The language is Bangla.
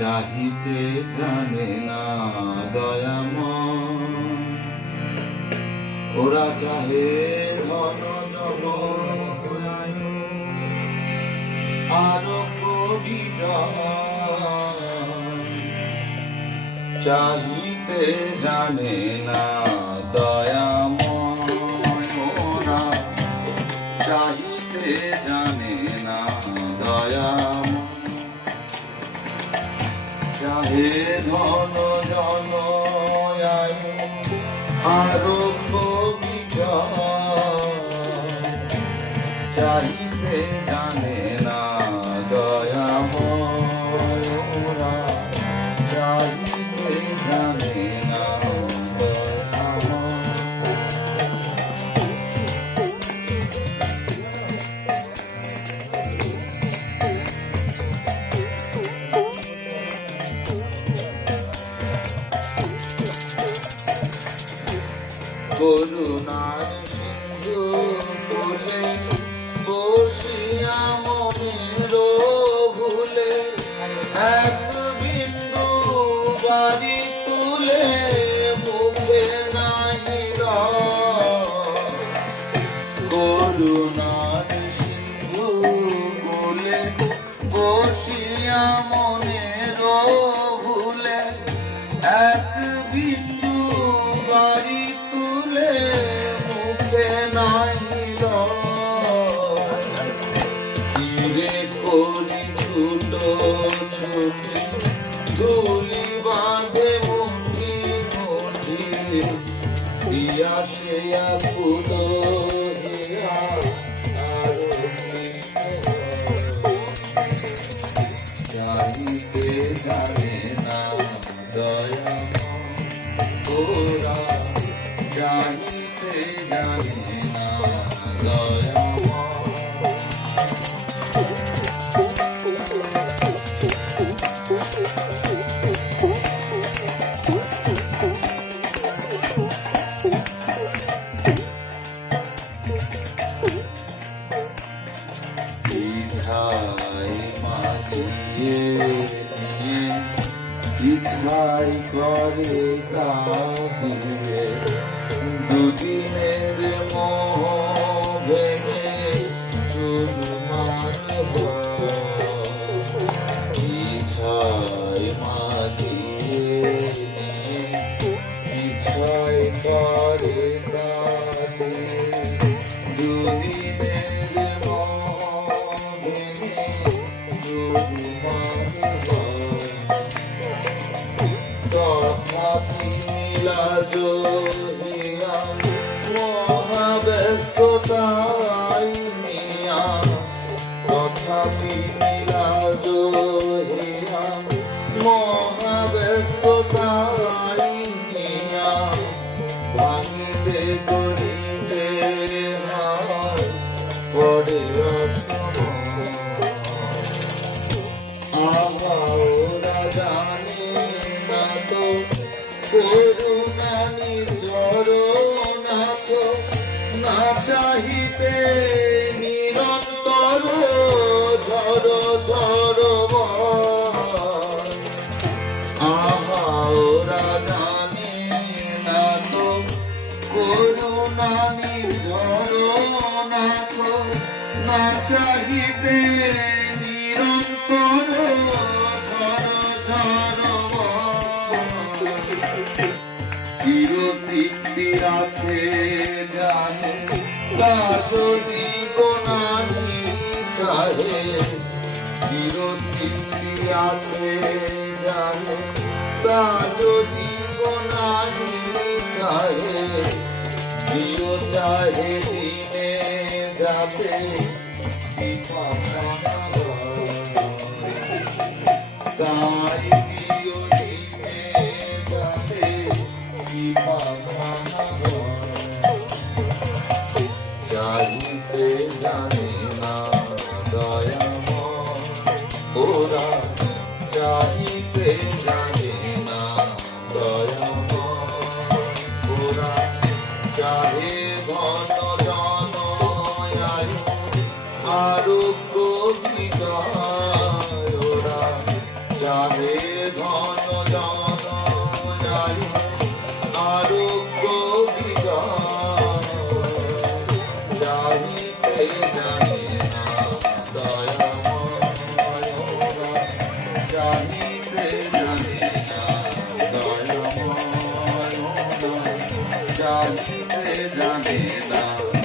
চাহিতে জানে না দয়াময়। ওরা চাহে ধন জন আরো চাহিতে জানে না দয়াময়। ওরা চাহিতে জানে না দয়াময়। চাহে ধন জন আরোগ্য চাহিতে জানে না দয়াময়। ওরা চাহিতে জানে না করুণার সিন্ধু তুলে বসিয়া মনের ভুলে এক বিন্দু বাড়ি তুলে মুখে নাহি করুণার সিন্ধু তুলে বসিয়া মনের ভুলে এক বিন্দু বাড়ি মুখে নাহিল তীরে করি ছোট ছুটি ধুলি বাঁধে মুঠি মুঠি দিয়া সেয়া পুলো হিয়া আরো জানিতে জানে না দয়া ওরা জানিতে জানে না দয়াময়। ইচ্ছাই মাগিয়ে নিয়ে ইচ্ছাই করে কাহিয়ে দুদিনের মোহ ভেঙে চুরমার ইচ্ছাই মাগিয়ে নিয়ে ইচ্ছাই করে কাহিয়ে দুদিনের মোহ ভেঙে চুরমার তথাপি লাজ হিয়া মহাব্যস্ততাই নিয়া তথাপি লাজ হিয়া মহাব্যস্ততাই নিয়া ভাঙিতে করিতে পরে ওরা জানে না তো করুণা নির্ঝর নাথ না চাহিতে নিরন্তর ঝর ঝর আহা ওরা জানে না তো করুণা নির্ঝর নাথ না চাহিতে নিরন্তর ঝর ঝর চিরতৃপ্তি আছে জানে তা যদি গোনাহি চাহে চিরতৃপ্তি আছে জানে তা যদি গোনাহি চাহে দিও চাহে দিনে যাতে তাই দিও দিনে যাতে চাহিতে জানে না দয়াময়। ওরা চাহিতে জানে না দয়াময়। ওরা চাহে ধন জন আরোগ্য বিজয়। ওরা চাহে ঘন জন যাই আরোগ্য বিজন যাইতে জানে না দয়াময় যাইতে জানে না দয়াময় যাইতে জানে না